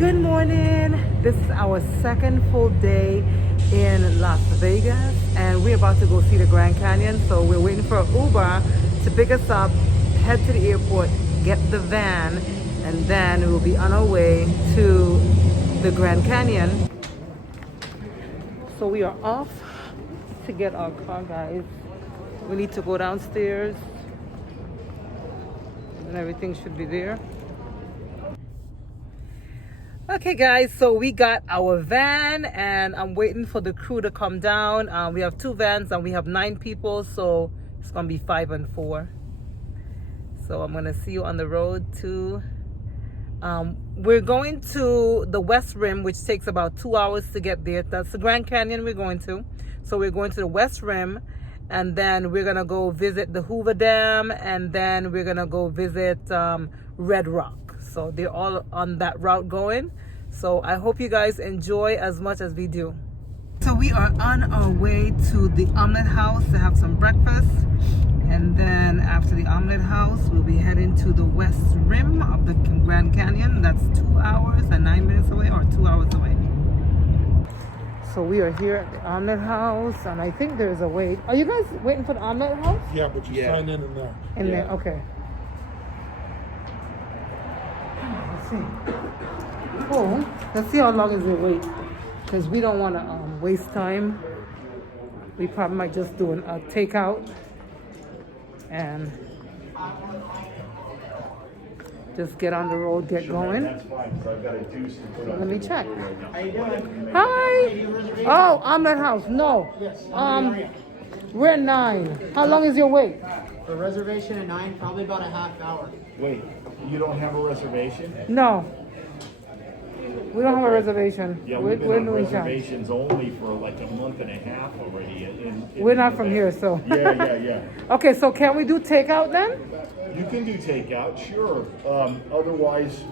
Good morning. This is our second full day in Las Vegas and we're about to go see the Grand Canyon. So we're waiting for an Uber to pick us up, head to the airport, get the van, and then we'll be on our way to the Grand Canyon. So we are off to get our car, guys. We need to go downstairs and everything should be there. Okay guys, so we got our van and I'm waiting for the crew to come down. We have two vans and we have 9 people, so it's gonna be 5 and 4. So I'm gonna see you on the road to we're going to the West Rim, which takes about 2 hours to get there. That's the Grand Canyon we're going to. So we're going to the West Rim and then we're gonna go visit the Hoover Dam and then we're gonna go visit RedRock. So they're all on that route going. So I hope you guys enjoy as much as we do. So we are on our way to the Omelette House to have some breakfast. And then after the Omelette House, we'll be heading to the West Rim of the Grand Canyon. That's 2 hours and 9 minutes away, or 2 hours away. So we are here at the Omelette House, and I think there's a wait. Are you guys waiting for the Omelette House? Yeah, but you sign in and there. In there, okay. Oh, let's see how long is the wait, because we don't want to waste time. We probably might just do a takeout and just get on the road, get going. Let me check. Hi. Oh, Omelette House. No. We're 9. How long is your wait? For reservation at 9, probably about a half hour. Wait, you don't have a reservation? No. We don't have a reservation. Yeah, we're we've been on doing reservations only for like a month and a half already. We're not from here, so. Yeah. Okay, so can we do takeout then? You can do takeout, sure. Otherwise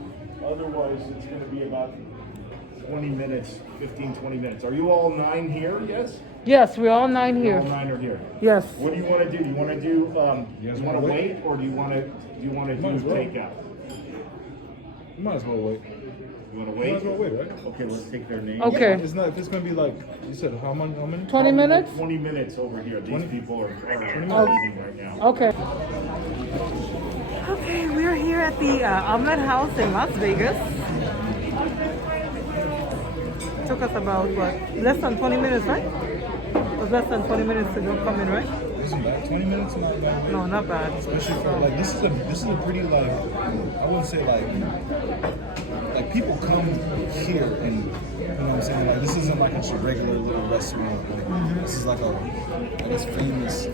it's going to be about 20 minutes, 15, 20 minutes. Are you all 9 here? Yes? Yes, we're all 9 here. All 9 are here. Yes. What do you want to do? Do you want to do? You want to wait, or do you want to do takeout? You might as well wait. You want to wait? Might as well wait, right? Okay, let's take their names. Okay. It's not. It's gonna be like you said. How many? 20 minutes? 20 minutes over here. These 20? people are eating right now. Okay. Okay, we're here at the Omelette House in Las Vegas. Took us about, what, less than 20 minutes, right? It was less than 20 minutes to come in, right? Isn't bad. 20 minutes is not bad. No, not bad. Especially for like this is a pretty like I wouldn't say like people come here and you know what I'm saying, like this isn't like a regular little restaurant. Like, this is like I guess famous or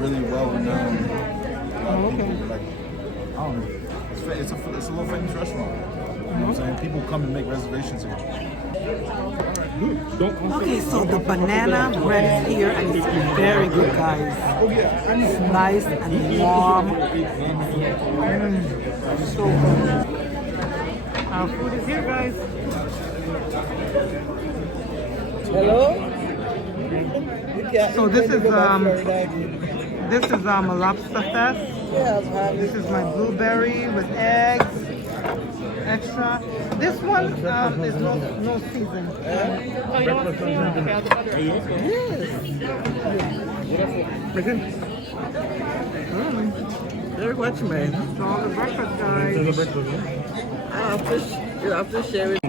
really well renowned. Like I don't know. It's a little famous restaurant. You know what I'm saying? People come and make reservations here. Okay, so the banana bread is here and it's very good, guys. Oh yeah. And it's nice and warm. So good. Our food is here, guys. Hello. So this is a lobster fest. This is my blueberry with eggs, extra. This one is no season. Oh, you don't want season? Yes. Very much, man. So all the breakfast, guys. You have to share it.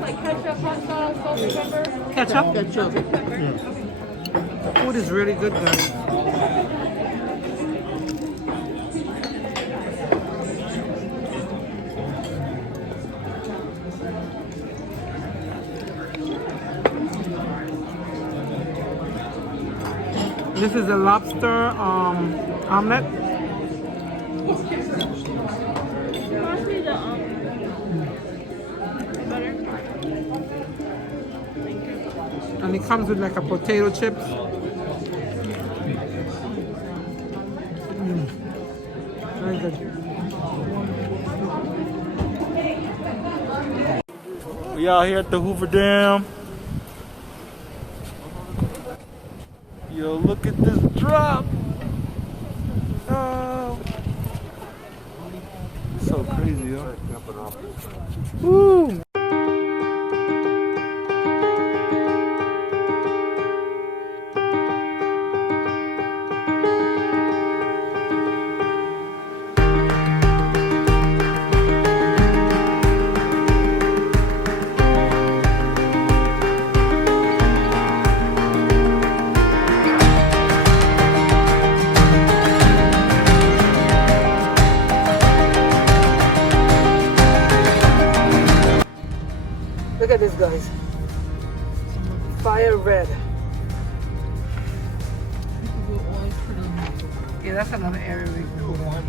Like ketchup, hot sauce, salt and pepper. Ketchup? Ketchup. The food is really good, guys. This is a lobster omelet. Pass me the butter. Thank you. And it comes with like a potato chips. Very good. We out here at the Hoover Dam. Yo, look at this drop. Oh. So so crazy, yo. Woo! Look at this, guys. Fire red. Yeah, that's another area we can go on.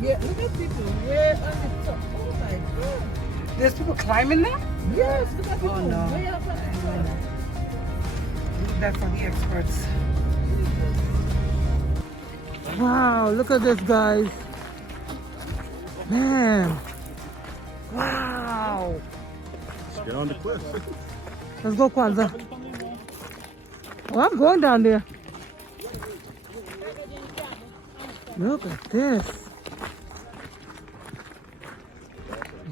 Yeah, look at people way on the top. Oh my god. There's people climbing there? Yes, look at people Oh no. way up on the top. That's for the experts. Wow, look at this, guys. Man. Wow. Get on the cliff. Let's go, Kwanzaa. Oh, I'm going down there. Look at this.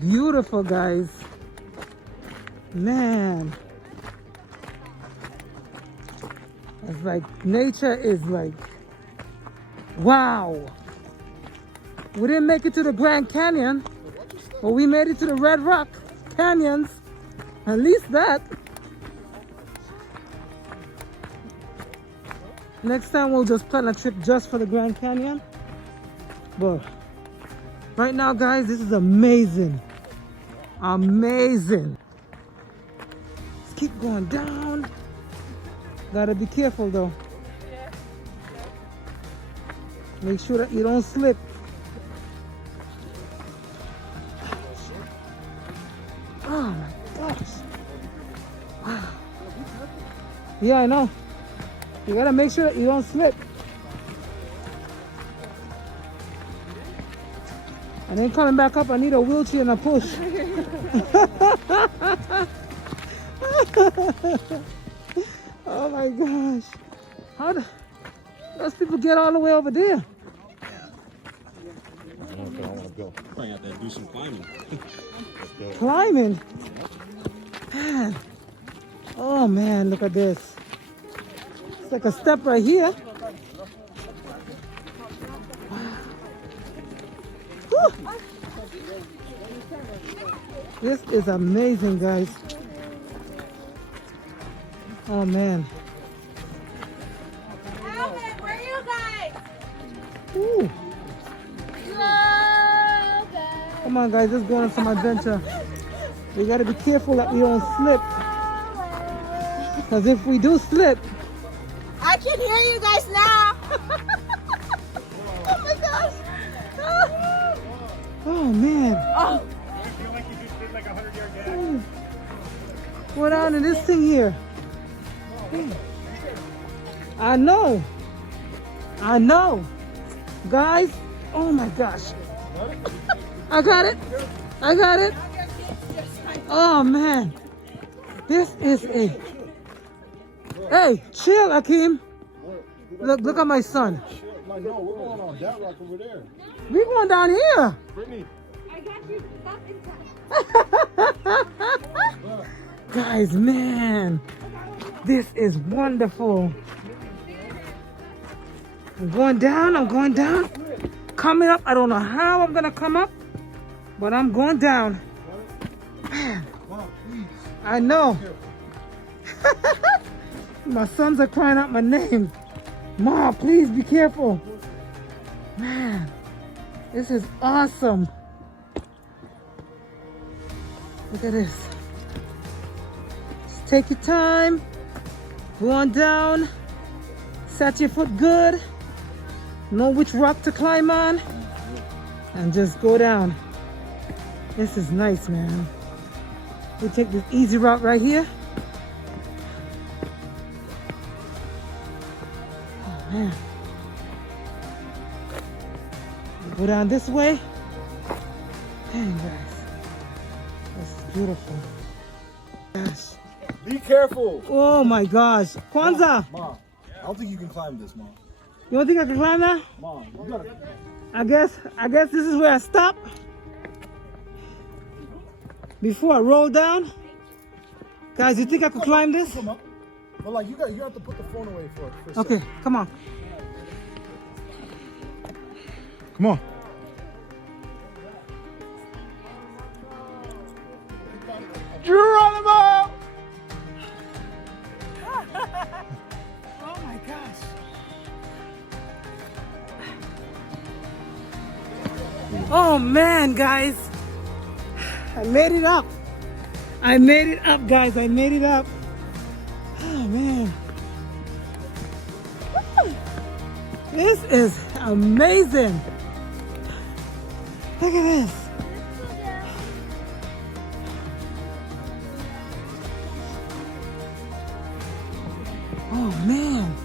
Beautiful, guys. Man. It's like nature is like, wow. We didn't make it to the Grand Canyon, but we made it to the RedRock Canyons. At least that. Next time we'll just plan a trip just for the Grand Canyon. But right now, guys, this is amazing. Amazing. Let's keep going down. Gotta be careful though. Make sure that you don't slip. Oh my gosh. Wow. Yeah, I know. You gotta make sure that you don't slip. And then coming back up, I need a wheelchair and a push. Oh my gosh. How do those people get all the way over there? Probably have to do some climbing. Climbing? Man. Oh man, look at this. It's like a step right here. Whew. This is amazing, guys. Oh man. Alvin, where are you guys? Ooh. Come on, guys, let's go on some adventure. We gotta be careful that we don't slip. Because if we do slip, I can hear you guys now. Oh my gosh. oh man. Oh. What on in this thing here? I know. I know. Guys, oh my gosh. I got it. I got it. Oh man. This is a... Hey, chill, Akeem. Look at my son. Like, no, we're going on that rock over there. We're going down here. Brittany. I got you stuck inside. Guys, man. This is wonderful. I'm going down, I'm going down. Coming up, I don't know how I'm gonna come up, but I'm going down. Man, I know. My sons are crying out my name. Ma, please be careful. Man, this is awesome. Look at this. Just take your time. Go on down. Set your foot good. Know which rock to climb on. And just go down. This is nice, man. We take this easy route right here. Oh, man. Go down this way. Dang, guys. This is beautiful. Gosh. Be careful. Oh my gosh. Kwanzaa. Mom, I don't think you can climb this, Mom. You don't think I can climb that? Mom, you gotta. I guess this is where I stop. Before I roll down. Guys, you think I could climb this? Come up. But like you have to put the phone away for a Okay, second. come on. Come on. Geronimo! Oh my gosh. Oh man, guys. I made it up. I made it up, guys. I made it up. Oh man. Woo! This is amazing. Look at this. Oh man.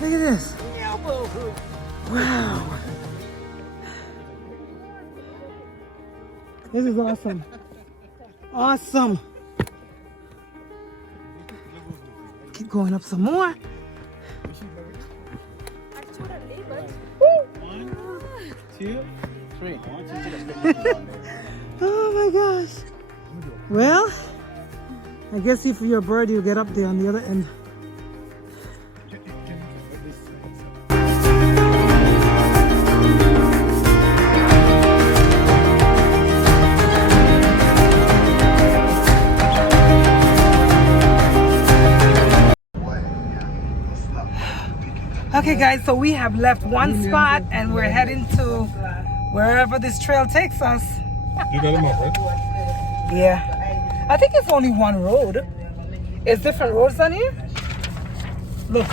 Look at this. Wow. This is awesome. Awesome. Keep going up some more. Oh my gosh. Well, I guess if you're a bird, you'll get up there on the other end. Okay guys, so we have left one spot and we're heading to wherever this trail takes us. You got him up, right? Yeah. I think it's only one road. It's different roads on here. Look.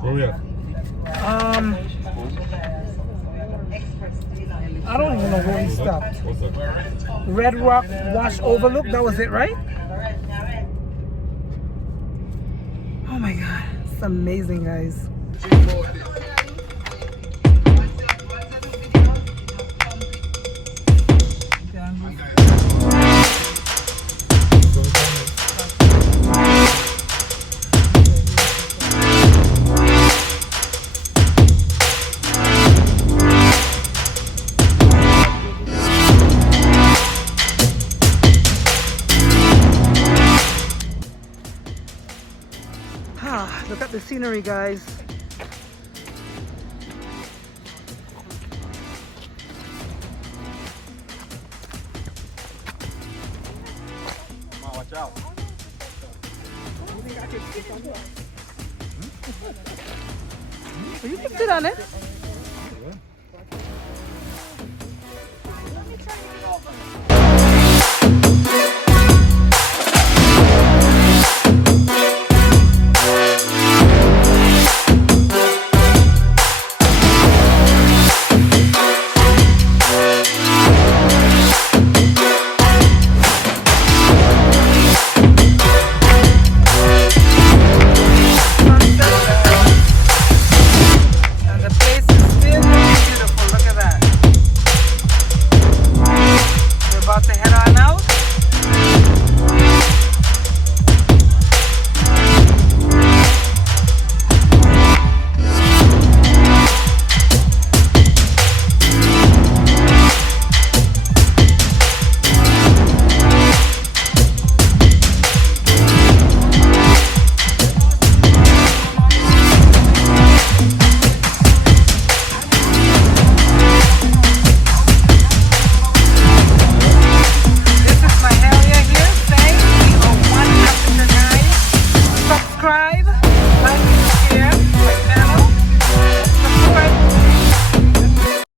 Where we at? I don't even know where we stopped. What's that? RedRock Wash Overlook, that was it, right? Oh my god, it's amazing, guys. Look at the scenery, guys. Come on, watch out. You can sit on it.